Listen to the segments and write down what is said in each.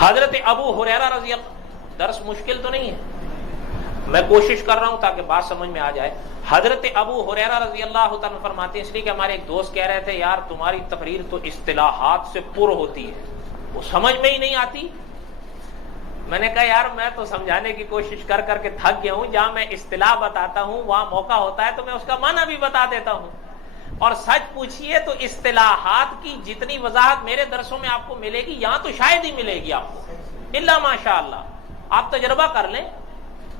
حضرت ابو ہریرہ رضی اللہ، درس مشکل تو نہیں ہے، میں کوشش کر رہا ہوں تاکہ بات سمجھ میں آ جائے. حضرت ابو ہریرہ رضی اللہ تعالیٰ فرماتے ہیں، اس لیے کہ ہمارے ایک دوست کہہ رہے تھے یار تمہاری تقریر تو اصطلاحات سے پر ہوتی ہے، وہ سمجھ میں ہی نہیں آتی. میں نے کہا یار میں تو سمجھانے کی کوشش کر کر کے تھک گیا ہوں، جہاں میں اصطلاح بتاتا ہوں وہاں موقع ہوتا ہے تو میں اس کا معنی بھی بتا دیتا ہوں. اور سچ پوچھئے تو اصطلاحات کی جتنی وضاحت میرے درسوں میں آپ کو ملے گی یہاں تو شاید ہی ملے گی آپ کو، الا ماشاء اللہ. آپ تجربہ کر لیں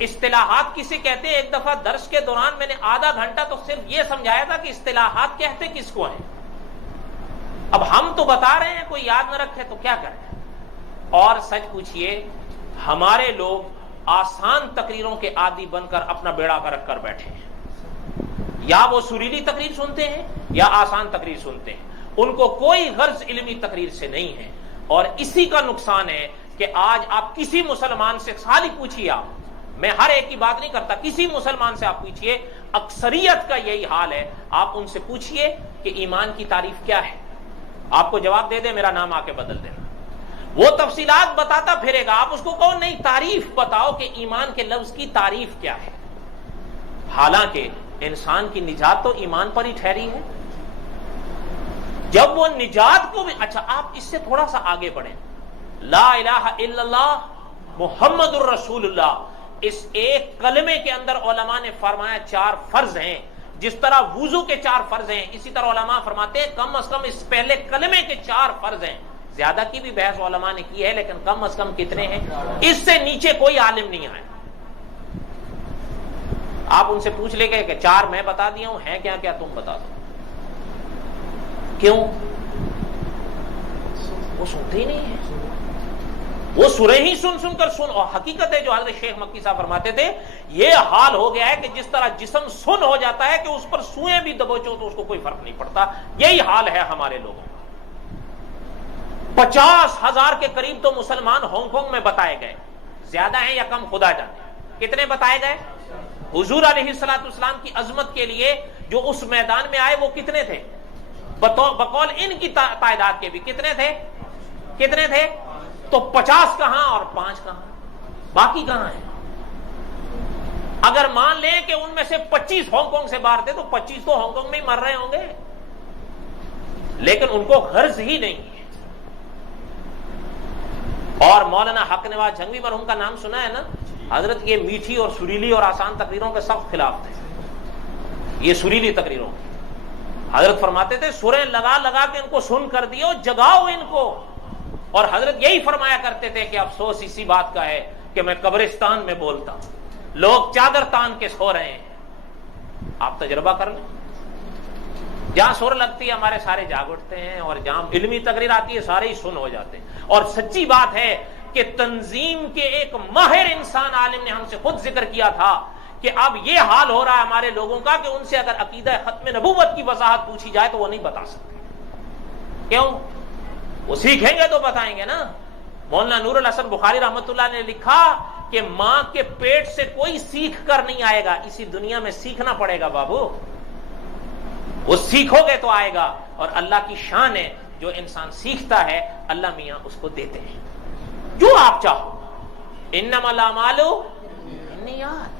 اصطلاحات کسے کہتے ہیں. ایک دفعہ درس کے دوران میں نے آدھا گھنٹہ تو صرف یہ سمجھایا تھا کہ اصطلاحات کہتے کس کو ہیں. اب ہم تو بتا رہے ہیں، کوئی یاد نہ رکھے تو کیا کریں. اور سچ پوچھئے ہمارے لوگ آسان تقریروں کے عادی بن کر اپنا بیڑا کر کر بیٹھے ہیں. یا وہ سریلی تقریر سنتے ہیں یا آسان تقریر سنتے ہیں، ان کو کوئی غرض علمی تقریر سے نہیں ہے. اور اسی کا نقصان ہے کہ آج آپ کسی مسلمان سے خالی پوچھیے، آپ، میں ہر ایک کی بات نہیں کرتا، کسی مسلمان سے آپ پوچھیے، اکثریت کا یہی حال ہے. آپ ان سے پوچھیے کہ ایمان کی تعریف کیا ہے، آپ کو جواب دے دے میرا نام آ کے بدل دینا. وہ تفصیلات بتاتا پھرے گا، آپ اس کو کہو نہیں تعریف بتاؤ کہ ایمان کے لفظ کی تعریف کیا ہے. حالانکہ انسان کی نجات تو ایمان پر ہی ٹھہری ہے. جب وہ نجات کو بھی، اچھا آپ اس سے تھوڑا سا آگے بڑھیں، لا الہ الا اللہ محمد الرسول اللہ، اس ایک کلمے کے اندر علماء نے فرمایا 4 فرض ہیں. جس طرح وضو کے 4 فرض ہیں، اسی طرح علماء فرماتے ہیں کم از کم اس پہلے کلمے کے 4 فرض ہیں. زیادہ کی بھی بحث علماء نے کی ہے، لیکن کم از کم کتنے ہیں؟ اس سے نیچے کوئی عالم نہیں آیا. آپ ان سے پوچھ لے گئے کہ 4 میں بتا دیا ہوں، ہیں کیا کیا تم بتا دو. کیوں؟ وہ سنتے ہی نہیں ہیں، وہ سورہ ہی سن سن کر سن. اور حقیقت ہے جو حضرت شیخ مکی صاحب فرماتے تھے، یہ حال ہو گیا ہے کہ جس طرح جسم سن ہو جاتا ہے کہ اس پر سوئیں بھی دبوچو تو اس کو کوئی فرق نہیں پڑتا، یہی حال ہے ہمارے لوگوں کا. 50,000 کے قریب تو مسلمان ہانگ کانگ میں بتائے گئے، زیادہ ہیں یا کم خدا جانے. کتنے بتائے گئے؟ حضور علیہ الصلوۃ والسلام کی عظمت کے لیے جو اس میدان میں آئے وہ کتنے تھے؟ بقول ان کی تعداد کے بھی کتنے تھے؟ تو 50 کہاں اور 5 کہاں؟ باقی کہاں ہیں؟ اگر مان لیں کہ ان میں سے 25 ہانگ کانگ سے باہر تھے تو 25 تو ہانگ کانگ میں ہی مر رہے ہوں گے، لیکن ان کو غرض ہی نہیں ہے. اور مولانا حق نواز جھنگوی مرحوم کا نام سنا ہے نا؟ حضرت یہ میٹھی اور سریلی اور آسان تقریروں کے سخت خلاف تھے. یہ سریلی تقریروں حضرت فرماتے تھے سوریں لگا لگا کے ان کو سن کر دیو، جگاؤ ان کو. اور حضرت یہی فرمایا کرتے تھے کہ افسوس اسی بات کا ہے کہ میں قبرستان میں بولتا ہوں، لوگ چادر تان کے سو رہے ہیں. آپ تجربہ کر لیں، جہاں سر لگتی ہے ہمارے سارے جاگ اٹھتے ہیں، اور جہاں علمی تقریر آتی ہے سارے ہی سن ہو جاتے ہیں. اور سچی بات ہے کہ تنظیم کے ایک ماہر انسان عالم نے ہم سے خود ذکر کیا تھا کہ اب یہ حال ہو رہا ہے ہمارے لوگوں کا کہ ان سے اگر عقیدہ ختم نبوت کی وضاحت پوچھی جائے تو وہ نہیں بتا سکتے. کیوں؟ وہ سیکھیں گے تو بتائیں گے نا. مولانا نور الحسن بخاری رحمۃ اللہ نے لکھا کہ ماں کے پیٹ سے کوئی سیکھ کر نہیں آئے گا، اسی دنیا میں سیکھنا پڑے گا بابو. وہ سیکھو گے تو آئے گا. اور اللہ کی شان ہے جو انسان سیکھتا ہے اللہ میاں اس کو دیتے ہیں جو آپ چاہو. انما الاعمال بالنیات.